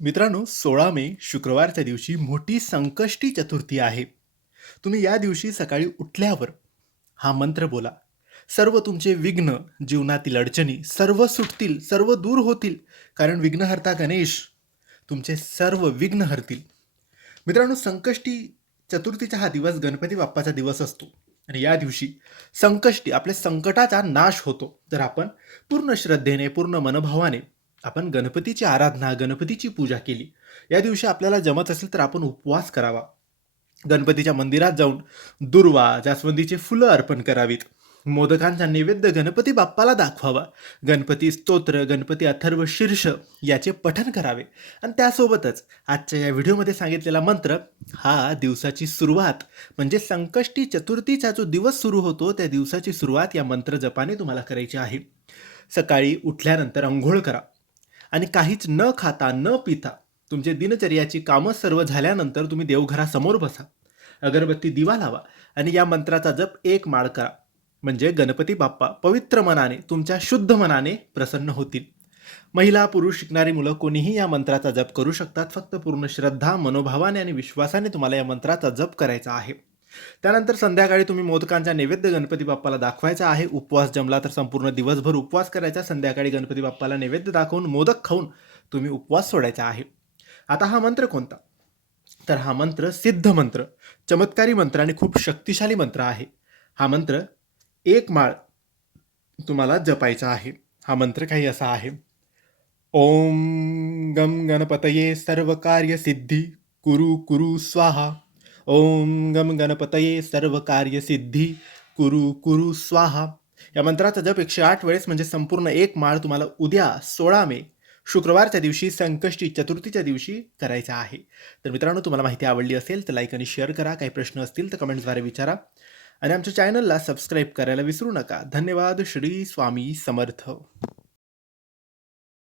मित्रांनो सोळा मे शुक्रवारच्या दिवशी मोठी संकष्टी चतुर्थी आहे. तुम्ही या दिवशी सकाळी उठल्यावर हा मंत्र बोला. सर्व तुमचे विघ्न जीवनातील अडचणी सर्व सुटतील सर्व दूर होतील कारण विघ्नहर्ता गणेश तुमचे सर्व विघ्न हरतील. मित्रांनो संकष्टी चतुर्थीचा हा दिवस गणपती बाप्पाचा दिवस असतो. आणि या दिवशी संकष्टी आपल्या संकटाचा नाश होतो. जर आपण पूर्ण श्रद्धेने पूर्ण मनभावाने आपण गणपतीची आराधना गणपतीची पूजा केली. या दिवशी आपल्याला जमत असेल तर आपण उपवास करावा. गणपतीच्या मंदिरात जाऊन दुर्वा जास्वंदीचे फुलं अर्पण करावीत. मोदकांचा नैवेद्य गणपती बाप्पाला दाखवावा. गणपती स्तोत्र गणपती अथर्व शीर्ष याचे पठन करावे. आणि त्यासोबतच आजच्या या व्हिडिओमध्ये सांगितलेला मंत्र हा दिवसाची सुरुवात म्हणजे संकष्टी चतुर्थीचा जो दिवस सुरू होतो त्या दिवसाची सुरुवात या मंत्र जपाने तुम्हाला करायची आहे. सकाळी उठल्यानंतर अंघोळ करा. आणि काहीच न खाता न पिता तुमचे दिनचर्याची कामं सर्व झाल्यानंतर तुम्ही देवघरासमोर बसा. अगरबत्ती दिवा लावा आणि या मंत्राचा जप एक माळ करा. म्हणजे गणपती बाप्पा पवित्र मनाने तुमच्या शुद्ध मनाने प्रसन्न होतील. महिला पुरुष शिकणारी मुलं कोणीही या मंत्राचा जप करू शकतात. फक्त पूर्ण श्रद्धा मनोभावाने आणि विश्वासाने तुम्हाला या मंत्राचा जप करायचा आहे. त्यानंतर संध्याकाळी तुम्ही मोदकांचा नैवेद्य गणपती बाप्पाला दाखवायचा आहे. उपवास जमला तर संपूर्ण दिवसभर उपवास करायचा. संध्याकाळी गणपती बाप्पाला नैवेद्य दाखवून मोदक खाऊन तुम्ही उपवास सोडायचा आहे. आता हा मंत्र कोणता? तर हा मंत्र सिद्ध मंत्र चमत्कारी मंत्र आणि खूप शक्तिशाली मंत्र आहे. हा मंत्र एक माळ तुम्हाला जपायचा आहे. हा मंत्र काही असा आहे. ओम गम गणपतये सर्व कार्य सिद्धी कुरु कुरु स्वाहा. ओम गम गणपतये सर्व कार्य सिद्धी कुरु कुरु स्वाहा. या मंत्राचा जप एकशे आठ वेळेस म्हणजे संपूर्ण एक माळ तुम्हाला उद्या सोळा मे शुक्रवारच्या दिवशी संकष्टी चतुर्थीच्या दिवशी करायचा आहे. तर मित्रांनो तुम्हाला माहिती आवडली असेल तर लाईक आणि शेअर करा. काही प्रश्न असतील तर कमेंट्सद्वारे विचारा. आणि आमच्या चॅनलला सबस्क्राईब करायला विसरू नका. धन्यवाद. श्री स्वामी समर्थ.